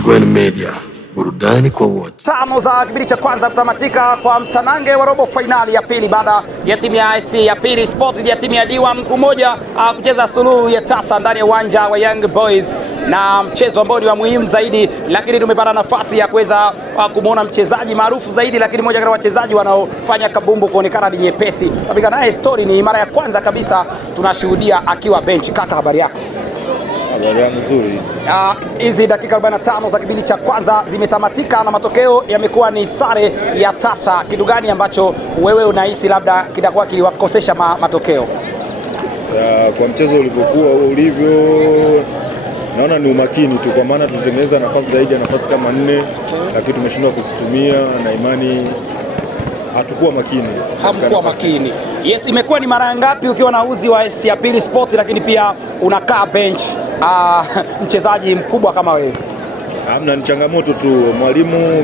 Igwen Media, burudani kwa wote. Tano za kipindi cha kwanza kutamatika kwa mtanange wa robo finali ya pili baada ya timu ya AS ya Pili Sports ya timu ya D1 mmoja kucheza suluhu ya tasa ndani ya uwanja wa Young Boys, na mchezo ambao ni wa muhimu zaidi, lakini tumepata nafasi ya kuweza kumuona mchezaji maarufu zaidi, lakini mmoja kati ya wachezaji wanaofanya kabumbu kuonekana ni nyepesi. Napiga naye story, ni mara ya kwanza kabisa tunashuhudia akiwa bench. Kaka, habari yako? Habari yangu nzuri. Hizi dakika 45 za kipindi cha kwanza zimetamatika na matokeo yamekuwa ni sare ya tasa. Kitu gani ambacho wewe unahisi labda kitakuwa kiliwakosesha matokeo? Kwa mchezo ulivyokuwa ulivyo, naona ni umakini tu, kwa maana tulitengeneza nafasi zaidi ya nafasi kama 4, lakini tumeshindwa kuzitumia, na imani hatukuwa makini. Hamkuwa makini. Yes, imekuwa ni mara ngapi ukiwa na uzi wa AS ya Pili Sport lakini pia unakaa bench mchezaji mkubwa kama wewe? Hamna, ni changamoto tu.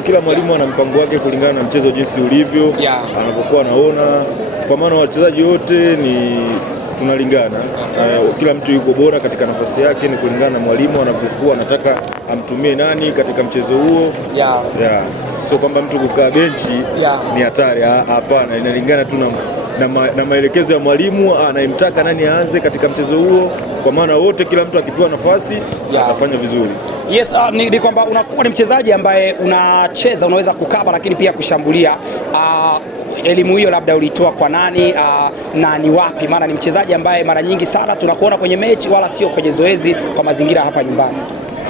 Kila mwalimu ana mpango wake kulingana na mchezo jinsi ulivyo, anapokuwa anaona, kwa maana wachezaji wote tunalingana. Kila mtu yuko bora katika nafasi yake, ni kulingana na mwalimu anapokuwa anataka amtumie nani katika mchezo huo. Sio kwamba mtu kukaa benchi ni hatari, hapana, inalingana tu na maelekezo ya mwalimu anayemtaka nani aanze katika mchezo huo, kwa maana wote, kila mtu akipewa nafasi atafanya vizuri. Yes, ni kwamba unakuwa ni mchezaji ambaye unacheza, unaweza kukaba lakini pia kushambulia. Elimu hiyo labda ulitoa kwa nani na ni wapi? Maana ni mchezaji ambaye mara nyingi sana tunakuona kwenye mechi wala sio kwenye zoezi kwa mazingira hapa nyumbani.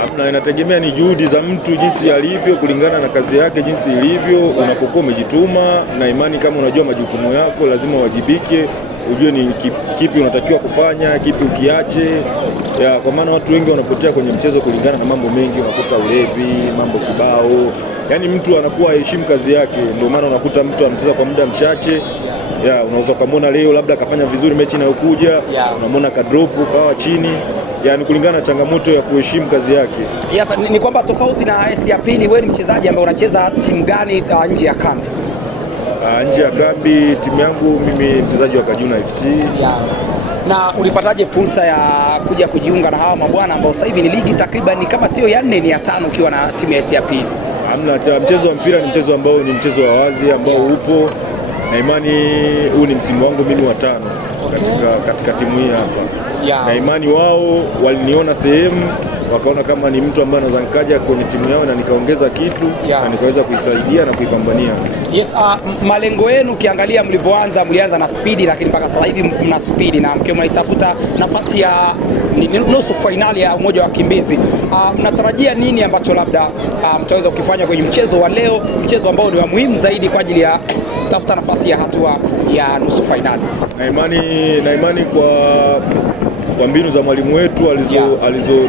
Hamna, inategemea ni juhudi za mtu jinsi alivyo, kulingana na kazi yake jinsi ilivyo. Unapokuwa umejituma na imani, kama unajua majukumu yako, lazima wajibike, ujue ni kipi unatakiwa kufanya, kipi ukiache. Kwa maana watu wengi wanapotea kwenye mchezo kulingana na mambo mengi, unakuta ulevi, mambo kibao, yani mtu anakuwa haheshimu kazi yake. Ndio maana unakuta mtu anacheza kwa muda mchache, unaweza kumwona leo labda akafanya vizuri, mechi inayokuja unamwona kadrop kawa chini, yani kulingana na changamoto ya kuheshimu kazi yake. Yes, ni kwamba tofauti na AS ya Pili, wewe ni mchezaji ambaye unacheza timu gani nje ya kambi? Nje ya kambi, timu yangu mimi mchezaji wa Kajuna FC. Na ulipataje fursa ya kuja kujiunga na hawa mabwana ambao sasa hivi ni ligi takriban kama sio ya 4 ni ya 5 ukiwa na timu ya AS ya Pili? Hamna, mchezo wa mpira ni mchezo ambao ni mchezo wa wazi ambao upo, na imani huu ni msimu wangu mimi wa 5 katika timu hii hapa. Na imani wao waliniona sehemu, wakaona kama ni mtu ambaye anaweza nikaja kwenye timu yao na nikaongeza kitu na nikaweza kuisaidia na kuipambania. Yes, malengo yenu ukiangalia mlivyoanza, mlianza na spidi, lakini mpaka sasa hivi mna spidi na mkiwa mnaitafuta nafasi ya nusu finali ya umoja wa wakimbizi. Mnatarajia nini ambacho labda mtaweza kukifanya kwenye mchezo wa leo, mchezo ambao ni wa muhimu zaidi kwa ajili ya kutafuta nafasi ya hatua ya nusu finali? Na imani kwa mbinu za mwalimu wetu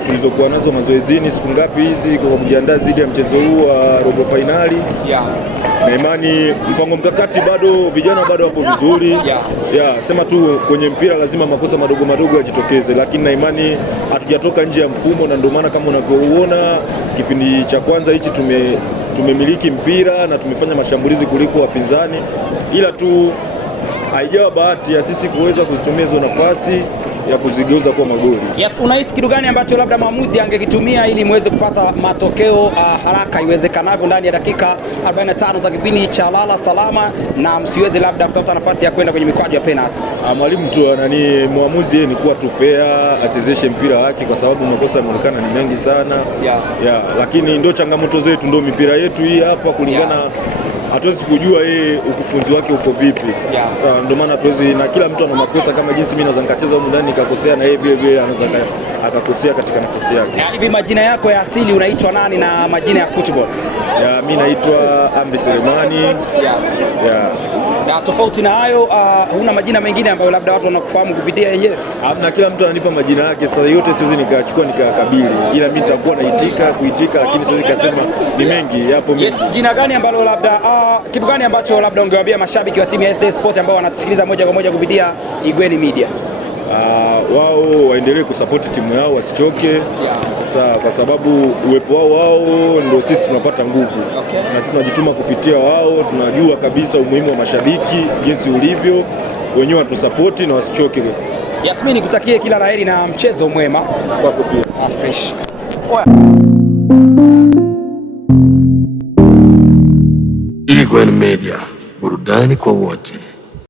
tulizokuwa nazo mazoezini siku ngapi hizi kwa kujiandaa dhidi ya mchezo huu wa robo finali. Na imani mpango mkakati bado, vijana bado wapo vizuri. Sema tu kwenye mpira lazima makosa madogo madogo yajitokeze, lakini na imani hatujatoka nje ya mfumo, na ndio maana kama unavyoona kipindi cha kwanza hichi tumemiliki mpira na tumefanya mashambulizi kuliko wapinzani, ila tu haijawa bahati ya sisi kuweza kuzitumia hizo nafasi ya kuzigeuza kuwa magoli. Yes, unahisi kitu gani ambacho labda maamuzi angekitumia ili muweze kupata matokeo haraka iwezekanavyo ndani ya dakika 45 za kipindi cha lala salama na msiweze labda kutafuta nafasi ya kwenda kwenye mikwaju ya penalty? Mwalimu tu muamuzi yeye ni kuwa tu fair, achezeshe mpira wake, kwa sababu makosa yanaonekana ni mengi sana. Lakini ndio changamoto zetu, ndio mipira yetu hii hapa, kulingana hatuwezi kujua yeye ukufunzi wake uko vipi. Sasa ndio maana hatuwezi, na kila mtu ana makosa, kama jinsi mimi naweza nikacheza huko ndani nikakosea, na yeye vile anaweza akakosea katika nafasi yake. Hivi majina yako ya asili unaitwa nani na majina ya football? Mimi naitwa Amri Selemani. Na tofauti na hayo, huna majina mengine ambayo labda watu wanakufahamu kupitia yenyewe? Hamna, kila mtu ananipa majina yake. Sasa yote siwezi nikachukua nikakabili, ila mimi nitakuwa kuitika, lakini siwezi kusema ni mengi, yapo mengi. Yes, jina gani ambalo labda kitu gani ambacho labda ungewaambia mashabiki wa timu ya SD Sport ambao wanatusikiliza moja kwa moja kupitia Igwen Media? Wao waendelee kusupport timu yao, wasichoke. Kwa sababu uwepo wao ndio sisi tunapata nguvu. Na sisi tunajituma kupitia wao, tunajua kabisa umuhimu wa mashabiki jinsi ulivyo, wenyewe watusupport na wasichoke. Yasmini, nikutakie kila laheri na mchezo mwema kwako pia. Fresh. Big One Media, burudani kwa wote.